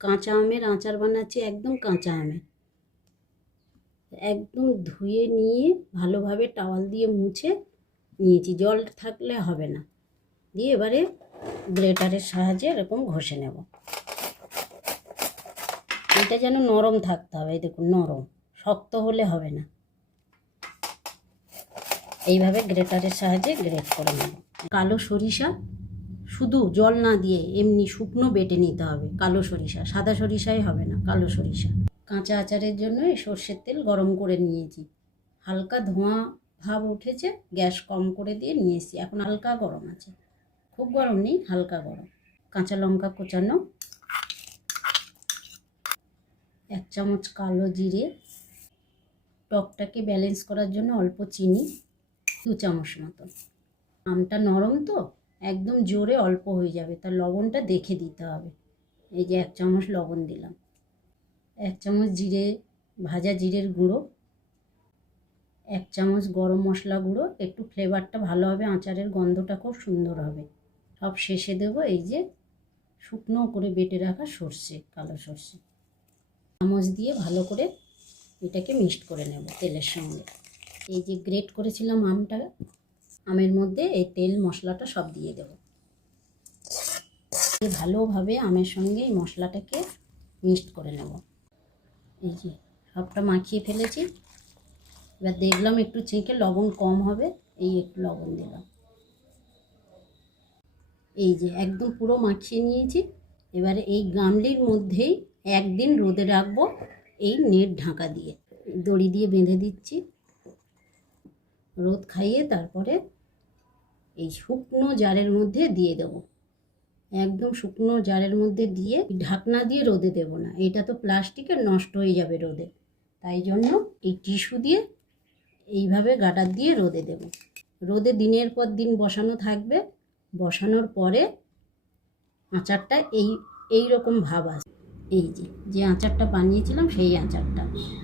কাঁচা আমের আচার বানাচ্ছি, একদম কাঁচা আমের। একদম ধুয়ে নিয়ে ভালোভাবে টাওয়াল দিয়ে মুছে নিয়েছি, জল থাকলে হবে না। দিয়ে এবারে গ্রেটারের সাহায্যে এরকম ঘষে নেব। এটা যেন নরম থাকতে হবে, এই দেখুন নরম, শক্ত হলে হবে না। এইভাবে গ্রেটারের সাহায্যে গ্রেট করে নেব। কালো সরিষা শুধু জল না দিয়ে এমনি শুকনো বেটে নিতে হবে। কালো সরিষা, সাদা সরিষাই হবে না, কালো সরিষা। কাঁচা আচারের জন্য এই সর্ষের তেল গরম করে নিয়েছি। হালকা ধোঁয়া ভাব উঠেছে, গ্যাস কম করে দিয়ে নিয়েছি। এখন হালকা গরম আছে, খুব গরম নেই, হালকা গরম। কাঁচা লঙ্কা কোচানো, 1 চামচ কালো জিরে, টকটাকে ব্যালেন্স করার জন্য অল্প চিনি, 2 চামচ মতো। আমটা নরম তো একদম জোরে অল্প হয়ে যাবে, তার লবণটা দেখে দিতে হবে। এই যে 1 চামচ লবণ দিলাম, 1 চামচ জিরে, ভাজা জিরের গুঁড়ো, 1 চামচ গরম মশলা গুঁড়ো। একটু ফ্লেভারটা ভালো হবে, আচারের গন্ধটা খুব সুন্দর হবে। সব শেষে দেবো এই যে শুকনো করে বেটে রাখা সর্ষে, কালো সর্ষে। চামচ দিয়ে ভালো করে এটাকে মিক্সড করে নেব তেলের সঙ্গে। এই যে গ্রেট করেছিলাম আমটা, আমের মধ্যে এই তেল মশলাটা সব দিয়ে দেব। ভালোভাবে আমের সঙ্গে এই মশলাটাকে মিক্সড করে নেব। এই যে সবটা মাখিয়ে ফেলেছি। এবার দেখলাম একটু চেখে লবণ কম হবে, এই একটু লবণ দিলাম। এই যে একদম পুরো মাখিয়ে নিয়েছি। এবারে এই গামলির মধ্যেই 1 দিন রোদে রাখবো, এই নেট ঢাকা দিয়ে। দড়ি দিয়ে বেঁধে দিচ্ছি, রোদ খাইয়ে তারপরে এই শুকনো জারের মধ্যে দিয়ে দেব। একদম শুকনো জারের মধ্যে দিয়ে ঢাকনা দিয়ে রোদে দেব না, এটা তো প্লাস্টিকের, নষ্ট হয়ে যাবে রোদে। তাই জন্য এই টিস্যু দিয়ে এইভাবে গার্ডার দিয়ে রোদে দেব। রোদে দিনের পর দিন বসানো থাকবে। বসানোর পরে আচারটা এই রকম ভাব আসে। এই যে আচারটা বানিয়েছিলাম সেই আচারটা,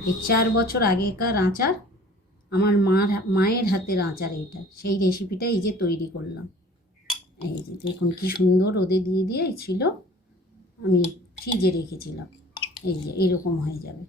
এই 4 বছর আগেকার আচার, আমার মায়ের হাতের আচার এইটা। সেই রেসিপিটা এই যে তৈরি করলাম। এই যে দেখুন কি সুন্দর রোদে দিয়ে ছিল, আমি ফ্রিজে রেখেছিলাম। এই যে এইরকম হয়ে যাবে।